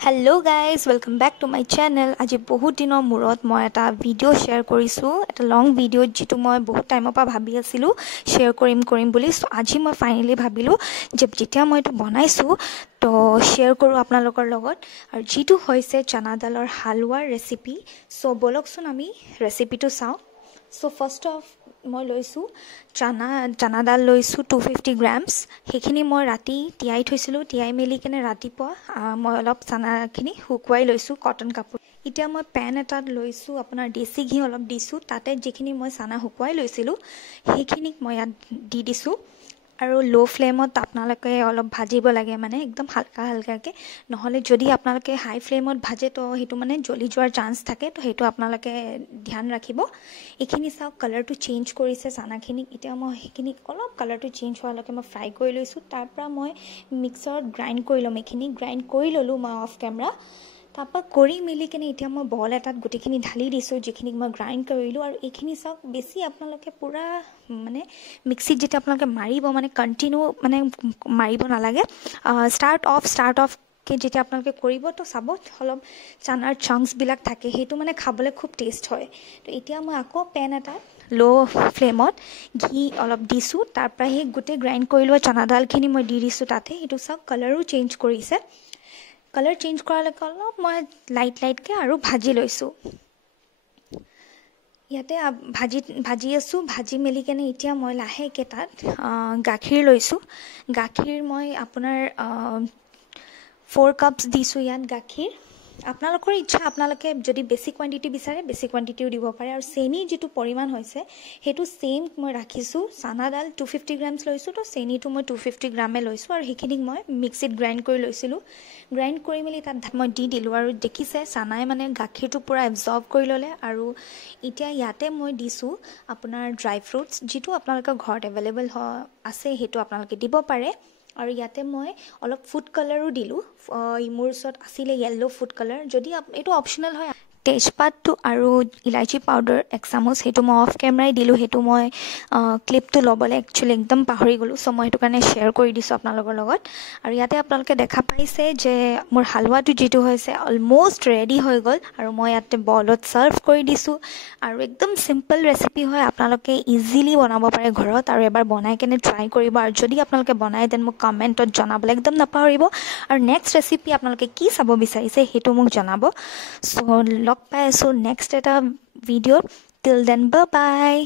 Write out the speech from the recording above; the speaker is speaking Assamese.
Hello guys, welcome back to my channel. আজি বহুত দিনৰ মূৰত মই এটা ভিডিও শেয়াৰ কৰিছো, এটা লং ভিডিও যেটো মই বহুত টাইমৰ পৰা ভাবি আছিলো শেয়াৰ কৰিম বুলি। সো আজি মই ফাইনালি ভাবিলো যে যেতিয়া মই এটা বনাইছো তো শেয়াৰ কৰো আপোনালোকৰ লগত আৰু যেটো হৈছে চানা দালৰ হালৱাৰ ৰেচিপি। সো বলকচোন আমি ৰেচিপিটো চাও। সো ফাৰ্স্ট অফ মই লৈছো চানা দাল লৈছো 250 গ্ৰামছ। হেখিনি মই ৰাতি তিয়াই থৈছিলো, তিয়াই মেলি কেনে ৰাতিপুৱা মই অলপ চানাখিনি শুকুৱাই লৈছো কটন কাপোৰ। এতিয়া মই পেন এটাত লৈছো, আপোনাৰ দেশী ঘি অলপ দিছো, তাতে যিখিনি মই চানা শুকুৱাই লৈছিলো হেখিনিক মই ইয়াত দি দিছো আৰু লো ফ্লেমত আপোনালোকে অলপ ভাজিব লাগে, মানে একদম হালকাকে, নহলে যদি আপোনালোকে হাই ফ্লেমত ভাজে তো হেতু মানে জ্বলি যোৱাৰ চান্স থাকে, তো হেতু আপোনালোকে ধ্যান ৰাখিব। এখিনি চাওক কালাৰটো চেঞ্জ কৰিছে চানাখিনি। এতিয়া মই হেখিনি অলপ কালাৰটো চেঞ্জ হোৱালৈকে মই ফ্ৰাই কৰি লৈছো। তাৰ পৰা মই মিক্সাৰত গ্ৰাইণ্ড কৰি লম, এখিনি গ্ৰাইণ্ড কৰি ললো মই অফ কেমেৰা। তাপা কৰি মিলি কেনে এতিয়া মই বল এটাত গুটিখিনি ঢালি দিছো যিখিনি মই গ্ৰাইণ্ড কৰিলো। আৰু এইখিনি চাওক বেছি আপোনালোকে পুৰা মানে মিক্সিত যেতিয়া আপোনালোকে মাৰিব মানে কন্টিনিউ মানে মাৰিব নালাগে। স্টাৰ্ট অফ কে যেতিয়া আপোনালোকে কৰিব তো চাব অলপ চানাৰ চাংকছ বিলাক থাকে, হেতু মানে খাবলৈ খুব টেষ্ট হয়। তো এতিয়া মই আকৌ পেন এটা লো ফ্লেমত ঘি অলপ দিছো, তাৰ পৰা সেই গুটে গ্ৰাইণ্ড কৰি লোৱা চানা দালখিনি মই দি দিছো তাতে। হেতু চাওক কালাৰো চেঞ্জ কৰিছে। কালাৰ চেঞ্জ কৰালৈকে অলপ মই লাইটকে আৰু ভাজি লৈছো। ইয়াতে ভাজি আছো, ভাজি মেলি কেনে এতিয়া মই লাহেকে তাত গাখীৰ লৈছো। গাখীৰ মই আপোনাৰ 4 কাপছ দিছো ইয়াত গাখীৰ। আপোনালোকৰ ইচ্ছা, আপোনালোকে যদি বেছি কোৱান্টিটি বিচাৰে বেছি কোৱান্টিটিও দিব পাৰে। আৰু চেনি যেটো পৰিমাণ হৈছে হেতু সেম মই ৰাখিছো। চানা দাল 250 গ্ৰামছ লৈছো, তো চেনিটো মই 250 গ্ৰামে লৈছো আৰু হেখিনিক মই মিক্সিত গ্ৰাইণ্ড কৰি লৈছিলো। গ্ৰাইণ্ড কৰি মেলি তাত মই দি দিলো আৰু দেখিছে চানাই মানে গাখীৰটো পুৰা এবজৰ্ব কৰি ললে। আৰু এতিয়া ইয়াতে মই দিছো আপোনাৰ ড্ৰাই ফ্ৰুটছ, যেটো আপোনালোকৰ ঘৰত এভেইলেবল আছে হেতু আপোনালোকে দিব পাৰে। আৰু ইয়াতে মই অলপ ফুড কালাৰো দিলো, মোৰ ওচৰত আছিলে ইয়েলো ফুড কালাৰ, যদি এইটো অপচনেল হয়। তেজপাতটো আৰু ইলাইচি পাউডাৰ 1 চামুচ, হেতু মই অফ কেমেৰাই দিলো। হেতু মই ক্লিপটো ল'বলৈ একচুয়ালি একদম পাহৰি গলো, সো মই হেতু কাৰণে শেয়াৰ কৰি দিছো আপোনালোকৰ লগত। আৰু ইয়াতে আপোনালোকে দেখা পাইছে যে মোৰ হালৱাটো যেটো হৈছে অলমোষ্ট ৰেডি হৈ গল আৰু মই ইয়াতে বলত সাৰ্ভ কৰি দিছো। আৰু একদম সিম্পল ৰেচিপি হয়, আপোনালোকে ইজিলি বনাব পাৰে ঘৰত আৰু এবাৰ বনাই কেনে ট্ৰাই কৰিব। আৰু যদি আপোনালোকে বনাই দেন মোক কমেন্টত জনাবলৈ একদম নাপাহৰিব। আৰু নেক্সট ৰেচিপি আপোনালোকে কি চাব বিচাৰিছে হেতু মোক জনাব। সো লগ পাই আছো নেক্সট এটা video'. Till then bye bye.